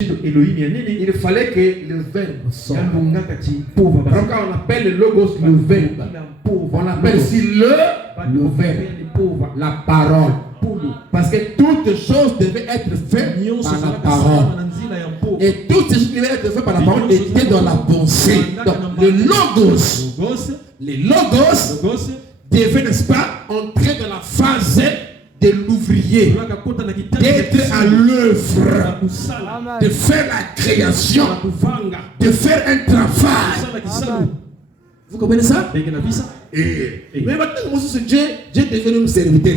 il fallait que le verbe sorte. Pourquoi on appelle le logos le verbe? On appelle ici le verbe, la parole. Parce que toutes choses devaient être faites par la parole. Et toutes ces choses devaient être faites par la parole étaient dans la pensée. Donc le logos, les logos devaient, n'est-ce pas, entrer dans la phase de l'ouvrier, d'être à l'œuvre, de faire la création, de faire un travail. Vous comprenez ça? Mais maintenant, Dieu est devenu un serviteur.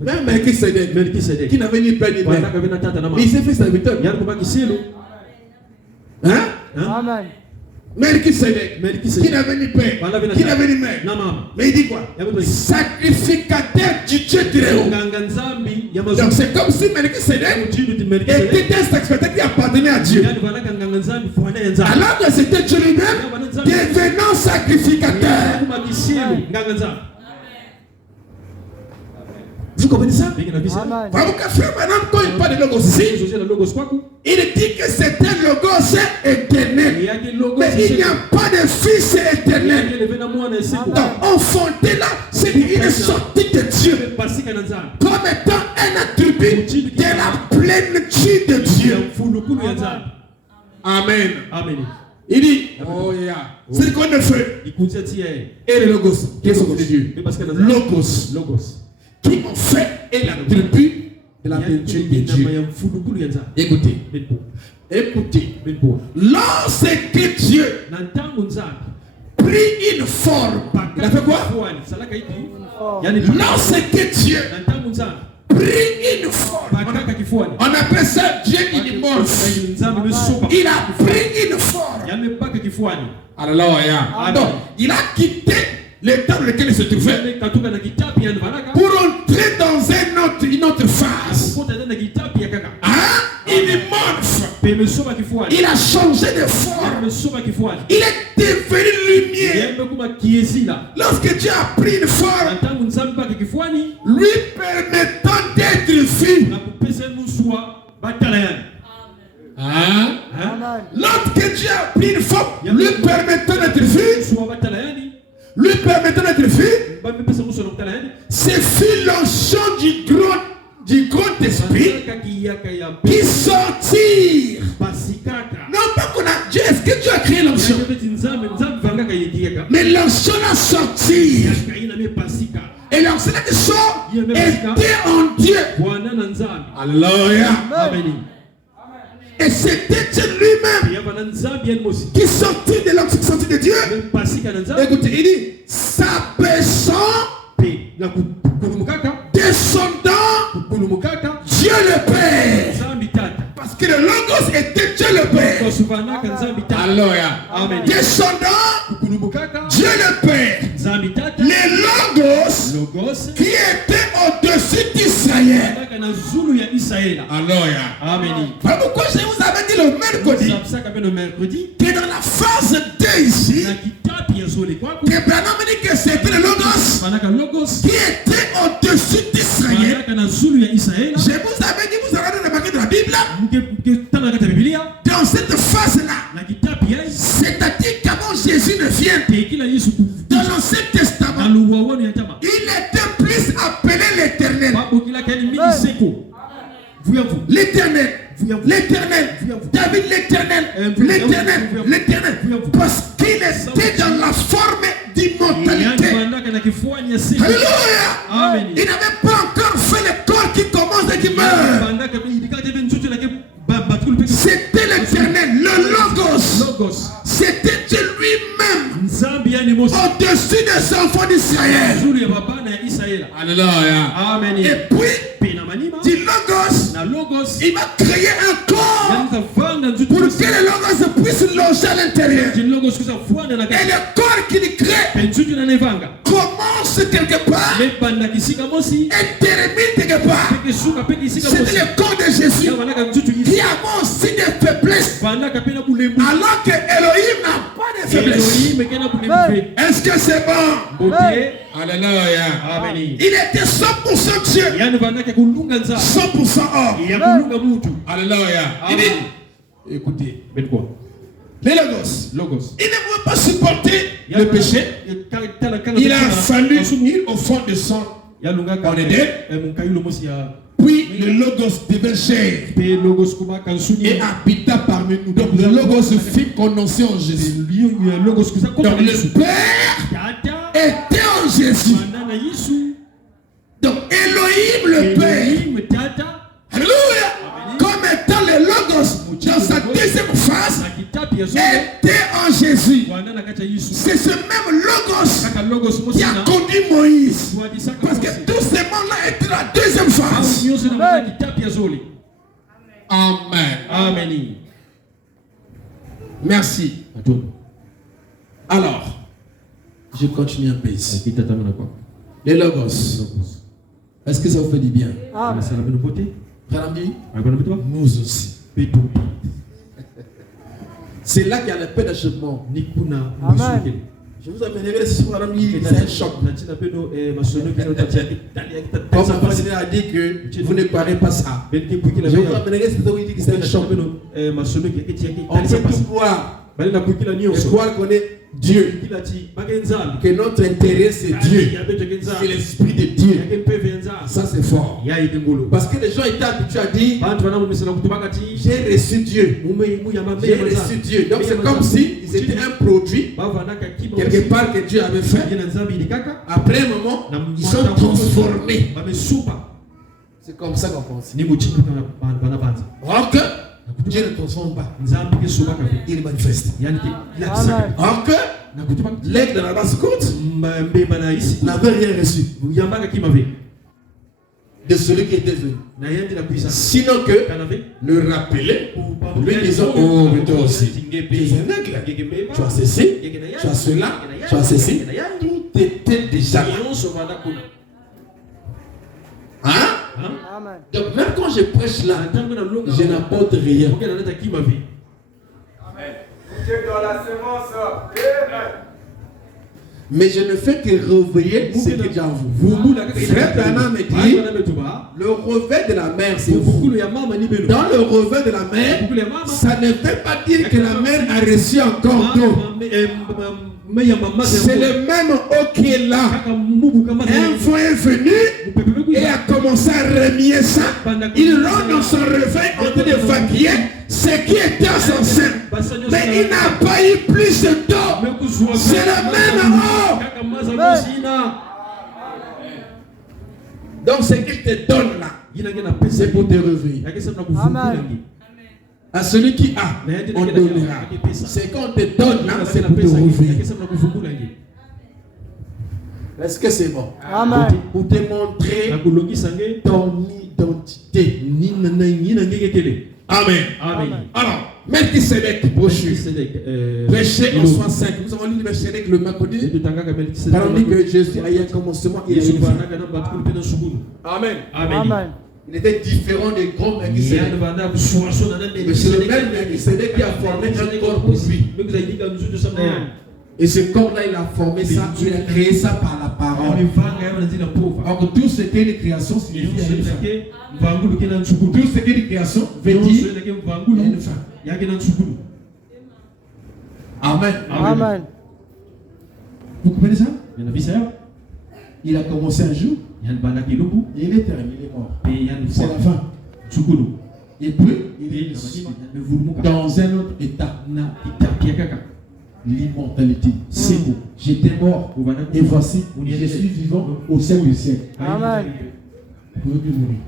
Même Melchisedec, qui n'avait ni père ni mère, mais il s'est fait serviteur. Hein? Amen. Melchisedec, qui n'avait ni père, qui n'avait ni mère. Mais il dit quoi? Sacrificateur du Dieu très haut. Donc c'est comme si Melchisedec était un sacrificateur qui appartenait à Dieu. Alors que c'était Dieu lui-même devenant sacrificateur. Vous comprenez ça? Vraiment, frère, maintenant, quand il parle de logos ici, il dit que c'est un logos éternel. Mais il n'y a pas de fils éternel. Donc, enfanté là, c'est une sortie de Dieu. Comme étant un attribut de la plénitude de Dieu. Amen. Il dit, oh yeah, c'est quoi le feu? Et le logos, qui est son de Dieu? Logos. Qui en fait est l'attribut de la plénitude de Dieu. Écoutez. Lorsque Dieu prit une forme, il a fait quoi? Lorsque Dieu prit une forme, on appelle ça Dieu inimorphe. Il a pris une forme. Alléluia. Donc, il a quitté l'état dans lequel il se trouvait pour entrer dans une autre phase. Il a changé de forme. Il est devenu lumière. Lorsque Dieu a pris une forme, lui permettant d'être vu. Lorsque Dieu a pris une forme, lui permettant d'être vu. Lui permettant d'être vu, c'est fut l'onction du grand esprit qui sortir. Non pas qu'on a Dieu, est-ce que Dieu a créé l'onction? Mais l'onction a sorti. Et l'onction qui sort était en Dieu. Alléluia. Et c'était Dieu lui-même qui sortit de l'onction, sortit de Dieu. Écoutez, il dit, s'abaissant, descendant, Dieu le Père. Parce que le logos était Dieu le Père. Alléluia. Descendant, Dieu le Père. Les logos qui étaient au-dessus d'Israël. Alléluia. Pourquoi je vous avais dit le mercredi que dans la phase 2 ici, que Branham dit que c'était le logos qui était au-dessus d'Israël. Je vous avais dit, vous avez remarqué dans la Bible, dans cette phase-là, c'est-à-dire qu'avant Jésus ne vienne, dans l'Ancien Testament, il était plus appelé l'Éternel. L'éternel, David l'éternel, parce qu'il était dans la forme d'immortalité. Alléluia. Il n'avait pas encore fait le corps qui commence et qui meurt. C'était l'éternel, le logos. C'était Dieu lui-même au-dessus des enfants d'Israël. Alléluia. Et puis, du logos, il va créer un corps pour que le logos puisse loger à l'intérieur. Et le corps qu'il crée commence quelque part et termine quelque part. C'était le corps de Jésus qui a aussi des faiblesses, alors que Elohim n'a pas de faiblesses. Est-ce que c'est bon? Alléluia. Il était 100% Dieu, 100% homme. Alléluia. Il dit, écoutez, les logos, il ne pouvait pas supporter le péché. Il a fallu s'unir au fond de son en Éden. Puis le logos devint chair et habita parmi nous. Donc le logos fit condensé en Jésus. Donc le Père était en Jésus. Donc Elohim le Père, alléluia, comme étant le logos dans sa deuxième phase, était en Jésus. C'est ce même logos qui a conduit Moïse. Parce que tous ces mondes-là étaient dans la deuxième phase. Amen. Amen. Merci. Alors, je continue un peu ici. Les logos. Est-ce que ça vous fait du bien? Nous aussi. C'est là qu'il y a la paix d'achèvement. Je vous amènerai ce soir, c'est un choc. Comme ma pasteur a dit que vous ne parlez pas ça. Je vous amènerai ce soir, il dit que c'est un choc. On peut tout croire. Je crois qu'on est Dieu. Que notre intérêt c'est Dieu. C'est l'esprit de Dieu. Ça c'est fort. Parce que les gens étaient habitués à dire j'ai reçu Dieu. J'ai reçu Dieu. Donc c'est comme si c'était un produit quelque part que Dieu avait fait. Après un moment, ils sont transformés. C'est comme ça qu'on pense. Alors que Dieu ne transforme pas. Il manifeste. Alors que l'aigle de la basse-côte n'avait rien reçu de celui qui était venu. Sinon que le rappeler, lui disant, oh, mais toi aussi, tu es un aigle. Tu as ceci, tu as cela, tu as ceci. Tout était déjà là. Hein? Donc même quand je prêche là, je n'apporte rien. Mais je ne fais que réveiller ce qui est déjà en vous. Frère Branham me dit, le revers de la mer, c'est vous. Dans le revers de la mer, ça ne veut pas dire que la mer a reçu encore d'eau. C'est le même eau qui est là. Un vent est venu et a commencé à remuer ça. Il rentre dans son réveil en train de vaquer ce qui était à son sein. Mais il n'a pas eu plus d'eau. C'est le même eau. Donc ce qu'il te donne là, c'est pour te réveiller. Amen. À celui qui a, on donnera. C'est quand on te donne là, c'est pour te réveiller. Est-ce que c'est bon? Amen. Pour te montrer ton identité. Amen. Amen. Alors, Melchisedec, prêché en 65. Nous avons lu Melchisedec le mercredi. Car on dit que Jésus a eu un commencement, il est une fin. Amen. Amen. Il était différent des grands Melchisedec. Mais c'est le même Melchisedec qui a formé un corps pour lui. Et ce corps-là, il a formé ça, il a créé ça par la parole. Alors tout ce qui est de création, c'est Dieu. Tout ce qui est de création, veut dire une femme. Amen. Amen. Vous comprenez ça? Il a commencé un jour, et il est terminé, il est mort. C'est la fin. Et puis, il est dans un autre état. L'immortalité. C'est beau. J'étais mort et voici, je suis vivant au siècle du siècle. Amen. Vous pouvez plus mourir.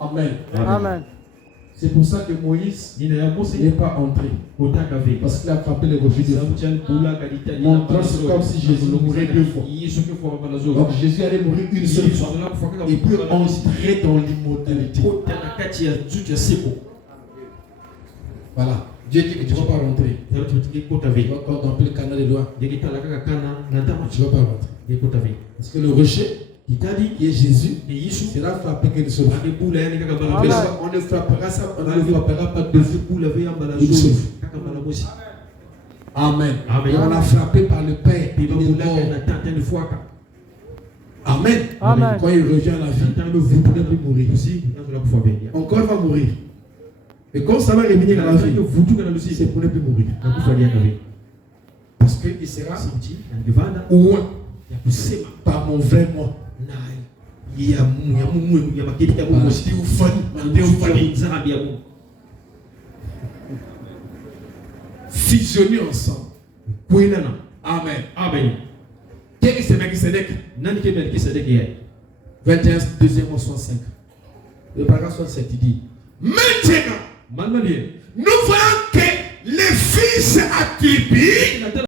Amen. Amen. C'est pour ça que Moïse n'est pas entré. Parce qu'il a frappé les rochers de feu. Montrant c'est comme si Jésus mourait deux fois. Donc Jésus allait mourir une seule fois. Et puis entrer dans l'immortalité. Voilà. Dieu dit que tu ne vas pas rentrer. Tu vas contempler le canal des lois. Tu ne vas pas rentrer. Parce que le rocher, qui est Jésus, sera frappé qu'une seule fois. On ne frappera ça, on ne frappera pas deux fois. Une seule fois. Amen. Et on l'a frappé par le Père. Amen. Amen. Quand il revient à la vie, vous ne pourrez plus mourir. Encore il va mourir. Et quand ça va revenir à la vie, c'est pour ne plus mourir. Parce qu'il sera loin par mon vrai moi. Fusionner ensemble. Amen. Amen. Quel est ce Melchisedec? 21, deuxième 65. Le paragraphe 67, il dit maintenant, nous voyons que les fils attribués